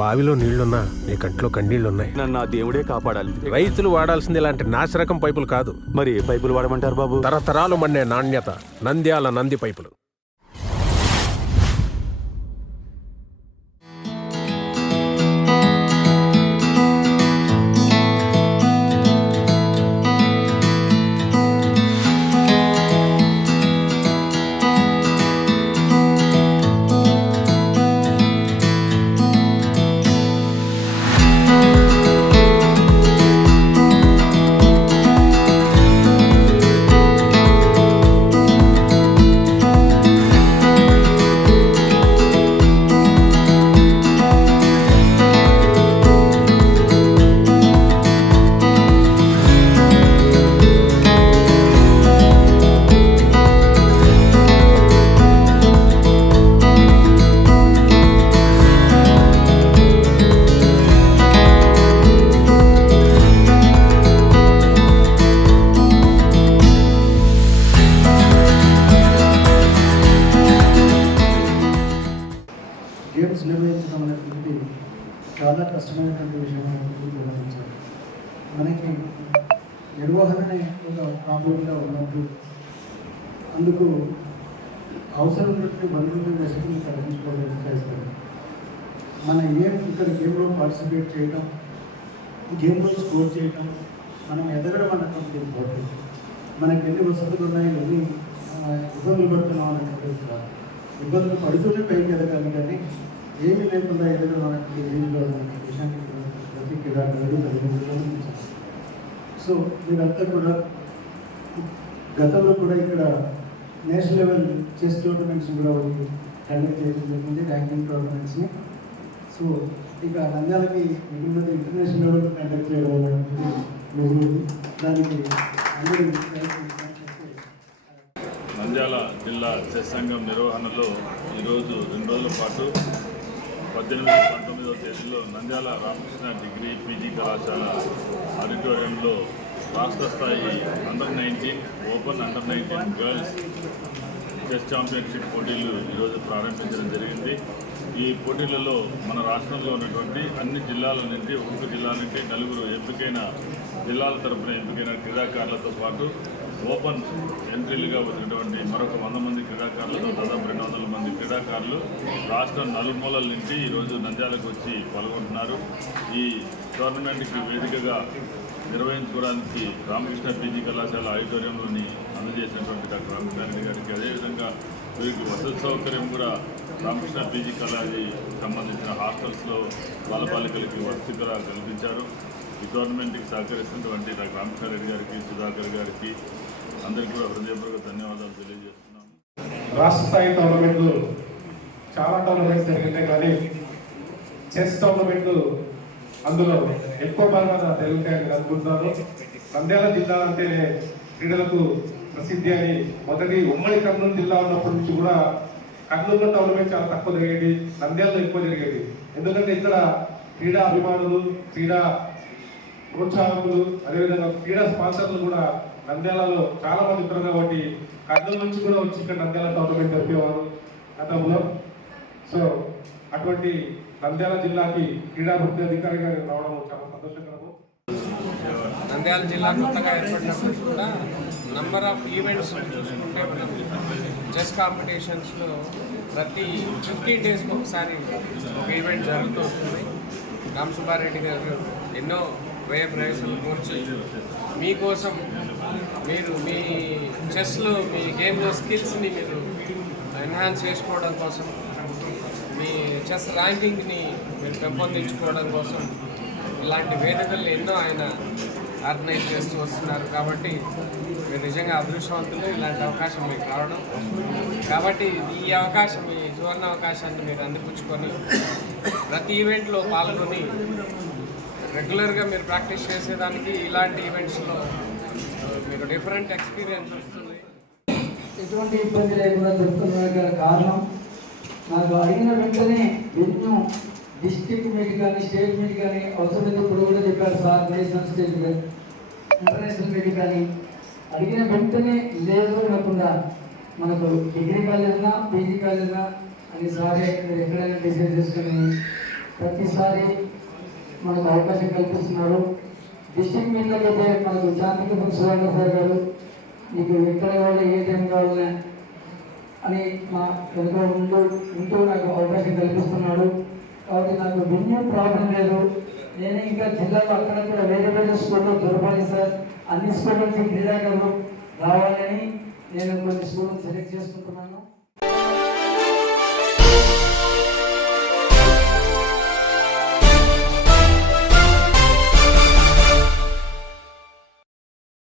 బావిలో నీళ్లున్నా నీ కంట్లో కన్నీళ్లున్నాయి. నన్ను ఆ దేవుడే కాపాడాలి. రైతులు వాడాల్సింది ఇలాంటి నాసిరకం పైపులు కాదు. మరి ఏ పైపులు వాడమంటారు బాబు? తరతరాలు మన్నే నాణ్యత నంద్యాల నంది పైపులు. గేమ్స్ నిర్వహించడం అనేటువంటి చాలా కష్టమైనటువంటి విషయం గమనించాలి. మనకి నిర్వహణనే ఒక ప్రాబ్లంగా ఉన్నప్పుడు అందుకు అవసరం ఉన్నటువంటి వనరులు రెసిపీని తగ్గించుకోవడం చేస్తారు. మన ఇక్కడ గేమ్లో పార్టిసిపేట్ చేయడం, గేమ్లో స్కోర్ చేయడం, మనం ఎదగడం అన్నటువంటి ఇంపార్టెంట్. మనకి ఎన్ని వసతులు ఉన్నాయి, ఎన్ని ఇబ్బందులు పడుతున్నాం అన్నటువంటి కాదు. ఇబ్బందులు పడుతూనే పైకి ఎదగాలి, కానీ ఏమీ లేకుండా ఎదగడం అనేటువంటి రేంజ్లో విషయాన్ని ప్రతి క్రీడాకారులు గమనించాలి. సో మీరంతా కూడా గతంలో కూడా ఇక్కడ నేషనల్ లెవెల్ చెస్ టోర్నమెంట్స్ కూడా కండక్ట్ చేయడం జరిగింది, ర్యాంకింగ్ టోర్నమెంట్స్ని. సో ఇక నంద్యాలకి మిగిలినది ఇంటర్నేషనల్ లెవెల్ కండక్ట్ చేయడం అనేది దానికి అందరూ నంద్యాల జిల్లా చెస్ సంఘం నిర్వహణలో ఈరోజు 2 రోజుల పాటు 18, 19వ తేదీలో నంద్యాల రామకృష్ణ డిగ్రీ పీజీ కళాశాల ఆడిటోరియంలో రాష్ట్ర స్థాయి under-19 open under-19 girls chess championship పోటీలు ఈరోజు ప్రారంభించడం జరిగింది. ఈ పోటీలలో మన రాష్ట్రంలో ఉన్నటువంటి అన్ని జిల్లాల నుండి, ఒక్కొక్క జిల్లా నుండి 4 ఎంపికైన జిల్లాల తరఫున ఎంపికైన క్రీడాకారులతో పాటు ఓపెన్ ఎంట్రీలుగా వచ్చినటువంటి మరొక 100 మంది క్రీడాకారులతో దాదాపు 200 మంది క్రీడాకారులు రాష్ట్రం నలుమూలల నుంచి ఈరోజు నంద్యాలకు వచ్చి పాల్గొంటున్నారు. ఈ టోర్నమెంట్కి వేదికగా నిర్వహించుకోవడానికి రామకృష్ణ పీజీ కళాశాల ఆడిటోరియంలోని అందజేసినటువంటి డాక్టర్ రామకృష్ణారెడ్డి గారికి, అదేవిధంగా వీరికి వసతి సౌకర్యం కూడా రామకృష్ణ పీజీ కళాశాలకి సంబంధించిన హాస్టల్స్లో బాలబాలికలకి వసతి కూడా కల్పించారు. ఈ టోర్నమెంట్కి సహకరిస్తున్నటువంటి డాక్టర్ రామకృష్ణారెడ్డి గారికి, సుధాకర్ గారికి అందరికీ కూడా హృదయపూర్వక ధన్యవాదాలు తెలియజేస్తున్నాం. రాష్ట్ర స్థాయి టోర్నమెంట్లు చాలా టోర్నమెంట్స్ జరిగినాయి, కానీ చెస్ టోర్నమెంట్లు అందులో ఎక్కువ భాగంగా జరుగుతాయని అనుకుంటున్నాను. నంద్యాల జిల్లా అంటే క్రీడలకు ప్రసిద్ధి అని మొదటి ఉమ్మడి కర్నూలు జిల్లా ఉన్నప్పటి నుంచి కూడా కర్నూలులో టోర్నమెంట్ చాలా తక్కువ జరిగేది, నంద్యాలలో ఎక్కువ జరిగేది. ఎందుకంటే ఇక్కడ క్రీడా అభిమానులు, క్రీడా ప్రోత్సాహకులు, అదేవిధంగా క్రీడా స్పాన్సర్లు కూడా నంద్యాలలో చాలా మంది ఉంటారు. కాబట్టి కర్నూలు నుంచి కూడా వచ్చి ఇక్కడ నంద్యాల టోర్నమెంట్ జరిపేవారు గతంలో. సో అటువంటి నంద్యాల జిల్లాకి క్రీడాభివృద్ధి అధికారి గారు రావడం చాలా సంతోషకరము. నంద్యాల జిల్లా కొత్తగా ఏర్పడినప్పుడు కూడా నంబర్ ఆఫ్ ఈవెంట్స్ చూసుకుంటే మనం చెస్ కాంపిటీషన్స్లో ప్రతి 15 డేస్కి ఒకసారి ఒక ఈవెంట్ జరుగుతూ వస్తుంది. రామ్ సుబ్బారెడ్డి గారు ఎన్నో వ్యయ ప్రయాసాలు కూర్చి మీకోసం మీరు మీ చెస్లో, మీ గేమ్లో స్కిల్స్ని మీరు ఎన్హాన్స్ చేసుకోవడం కోసం, మీ చెస్ ర్యాంకింగ్ని మీరు పెంపొందించుకోవడం కోసం ఇలాంటి వేదికలు ఎన్నో ఆయన ఆర్గనైజ్ చేస్తూ వస్తున్నారు. కాబట్టి మీరు నిజంగా అదృష్టవంతులు, ఇలాంటి అవకాశం మీకు రావడం. కాబట్టి ఈ అవకాశం, ఈ సువర్ణ అవకాశాన్ని మీరు అందిపుచ్చుకొని ప్రతి ఈవెంట్లో పాల్గొని రెగ్యులర్గా మీరు ప్రాక్టీస్ చేసేదానికి ఇలాంటి ఈవెంట్స్లో మీకు డిఫరెంట్ ఎక్స్పీరియన్స్ వస్తుంది. ఎటువంటి ఇబ్బంది లేకుండా జరుగుతున్న కారణం నాకు అడిగిన వెంటనే ఎన్నో డిస్ట్రిక్ట్ మీట్ కానీ స్టేట్ మీట్ కానీ అవసరమైనప్పుడు కూడా చెప్పారు sir, national state international meet కానీ అడిగిన వెంటనే లేదు అనకుండా మనకు డిగ్రీ కాలేజ్నా పీజీ కాలేజ్నా అని సారే మీరు ఎక్కడైనా డిసైడ్ చేసుకుని ప్రతిసారి మనకు అవకాశం కల్పిస్తున్నారు. డిస్ట్రిక్ట్ మీట్లకి అయితే మనకు శాంతికి సుధాకర్ సార్ గారు నీకు ఎక్కడ కావాలి ఏ టైం కావాలి అని మా వెనుక ఉంటూ నాకు అవకాశం కల్పిస్తున్నాడు. కాబట్టి నాకు విన్యూ ప్రాబ్లం లేదు. నేను ఇంకా జిల్లాలో అక్కడక్కడ వేరే వేరే స్కూల్లో దొరకాలి సార్. అన్ని స్కూల్ నుంచి క్రీడాకారులు రావాలని నేను కొన్ని స్కూల్ని సెలెక్ట్ చేసుకుంటున్నాను.